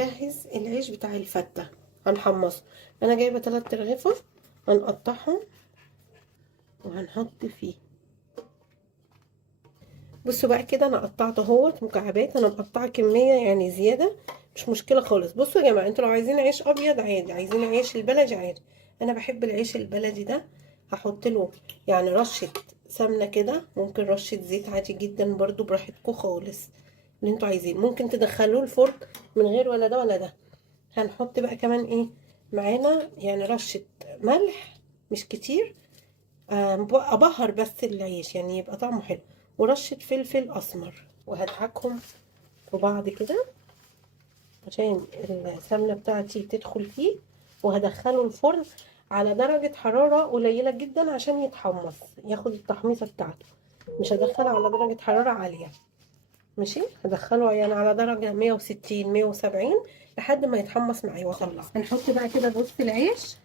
جهز العيش بتاع الفتة، هنحمصه. انا جايبه 3 رغيفه، هنقطعهم وهنحط فيه. بصوا بقى كده، انا قطعته اهوت مكعبات، انا مقطعه كميه يعني زياده، مش مشكله خالص. بصوا يا جماعه، انتوا لو عايزين عيش ابيض عادي، عايزين عيش البلدي عادي. انا بحب العيش البلدي ده. هحط له يعني رشه سمنه كده، ممكن رشه زيت عادي جدا برضو، براحتكم خالص اللي انتوا عايزين. ممكن تدخلوه الفرن من غير ولا ده ولا ده. هنحط بقى كمان ايه معانا، يعني رشه ملح مش كتير، ابهر بس العيش يعني يبقى طعمه حلو، ورشة فلفل اسمر، وهدعكهم في بعض كده عشان السمنة بتاعتي تدخل فيه. وهدخله الفرن على درجة حرارة قليلة جدا عشان يتحمص، ياخد التحميصة بتاعته. مش هدخله على درجة حرارة عالية، ماشي. هدخله يعني على درجة 160 170 لحد ما يتحمص معايا واخلص. هنحط بقى كده بص العيش